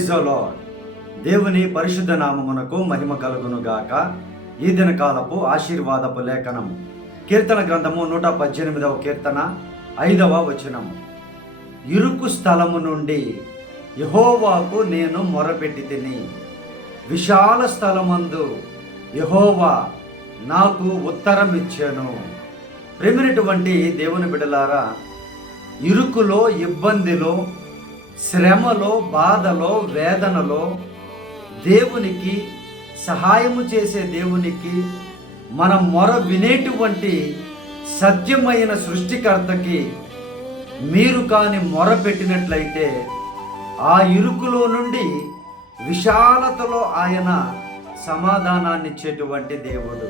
Praise the దేవుని పరిశుద్ధ నామమునకు మహిమ కలుగును గాక ఈ దినకాలపు ఆశీర్వాదపు లేఖనము. కీర్తన గ్రంథము నూట పద్దెనిమిదవ కీర్తన ఐదవ వచనము. ఇరుకు స్థలము నుండి యహోవాకు నేను మొరపెట్టి తిని విశాల స్థలమందు యహోవా నాకు ఉత్తరం ఇచ్చాను ప్రేమినటువంటి దేవుని బిడలారా ఇరుకులో ఇబ్బందిలో శ్రమలో బాధలో వేదనలో దేవునికి సహాయము చేసే దేవునికి మన మొర వినేటువంటి సత్యమైన సృష్టికర్తకి మీరు కాని మొర పెట్టినట్లయితే ఆ ఇరుకులో నుండి విశాలతలో ఆయన సమాధానాన్ని ఇచ్చేటువంటి దేవుడు.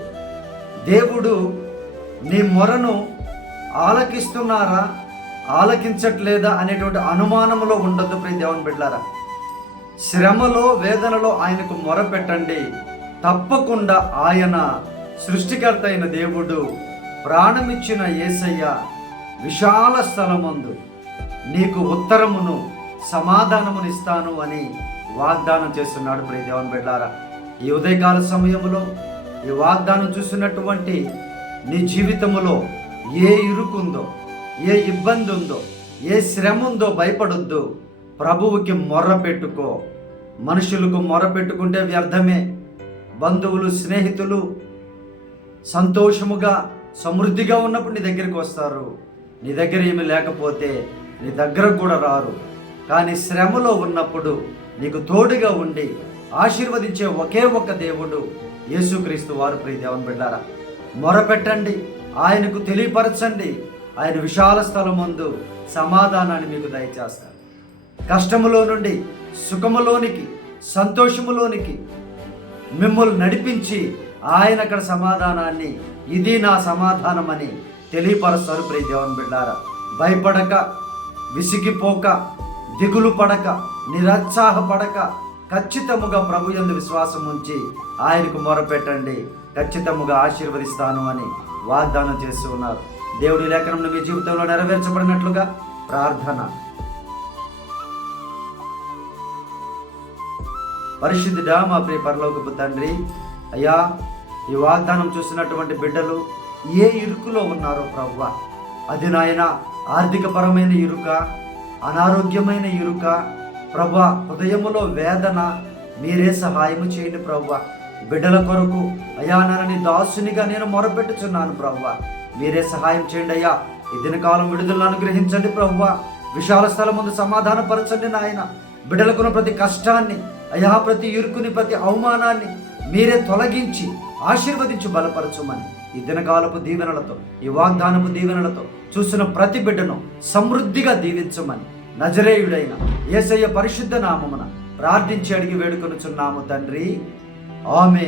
దేవుడు నీ మొరను ఆలకిస్తున్నారా? ఆలకించట్లేదా అనేటువంటి అనుమానంలో ఉండొద్దు ప్రియ దేవుని బిడ్డారా. శ్రమలో వేదనలో ఆయనకు మొరపెట్టండి. తప్పకుండా ఆయన సృష్టికర్త అయిన దేవుడు ప్రాణమిచ్చిన యేసయ్య విశాల స్థలమందు నీకు ఉత్తరమును సమాధానమునిస్తాను అని వాగ్దానం చేస్తున్నాడు ప్రియ దేవన్ బిడ్డారా. ఈ ఉదయకాల సమయంలో ఈ వాగ్దానం చూసినటువంటి నీ జీవితములో ఏ ఇరుకుందో ఏ ఇబ్బంది ఉందో ఏ శ్రమ ఉందో భయపడొద్దు. ప్రభువుకి మొర్ర పెట్టుకో. మనుషులకు మొర్ర పెట్టుకుంటే వ్యర్థమే. బంధువులు స్నేహితులు సంతోషముగా సమృద్ధిగా ఉన్నప్పుడు నీ దగ్గరికి వస్తారు. నీ దగ్గర ఏమి లేకపోతే నీ దగ్గరకు కూడా రారు. కానీ శ్రమలో ఉన్నప్పుడు నీకు తోడుగా ఉండి ఆశీర్వదించే ఒకే ఒక్క దేవుడు యేసుక్రీస్తు వారు. ప్రియ దేవుని బిడ్డారా మొరపెట్టండి ఆయనకు తెలియపరచండి. ఆయన విశాల స్థలం ముందు సమాధానాన్ని మీకు దయచేస్తారు కష్టములో నుండి సుఖములోనికి సంతోషములోనికి మిమ్మల్ని నడిపించి ఆయన అక్కడ సమాధానాన్ని ఇది నా సమాధానం అని తెలియపరుస్తారు ప్రియ దేవన్ బిడ్డారా. భయపడక విసిగిపోక దిగులు పడక నిరుత్సాహపడక ఖచ్చితముగా ప్రభు ఎందు విశ్వాసం ఉంచి ఆయనకు మొరపెట్టండి. ఖచ్చితముగా ఆశీర్వదిస్తాను అని వాగ్దానం చేస్తూ ఉన్నారు. దేవుడి లేఖనంలో మీ జీవితంలో నెరవేర్చబడినట్లుగా ప్రార్థన. పరిశుద్ధుడా మా ప్రియ పరలోకపు తండ్రి అయ్యా ఈ వాగ్దానం చూసినటువంటి బిడ్డలు ఏ ఇరుకులో ఉన్నారో ప్రవ్వ? అది నాయన ఆర్థికపరమైన ఇరుక అనారోగ్యమైన ఇరుక ప్రభ హృదయములో వేదన మీరే సహాయము చేయండి ప్రవ్వ. బిడ్డల కొరకు అయ్యా నరని దాసునిగా నేను మొరపెట్టుచున్నాను ప్రవ్వ. మీరే సహాయం చేయండి అయ్యా. ఈ దినకాలం విడుదలను అనుగ్రహించండి ప్రభువ. విశాల స్థలం ముందు సమాధానపరచండి నాయన. బిడ్డలకున్న ప్రతి కష్టాన్ని అయా ప్రతి ఇరుకుని ప్రతి అవమానాన్ని మీరే తొలగించి ఆశీర్వదించి బలపరచమని ఈ దినకాలపు దీవెనలతో ఈ వాగ్దానపు దీవెనలతో చూసిన ప్రతి బిడ్డను సమృద్ధిగా దీవించమని నజరేయుడైన యేసయ్య పరిశుద్ధ నామమున ప్రార్థించి అడిగి వేడుకొనుచున్నాము తండ్రి. ఆమె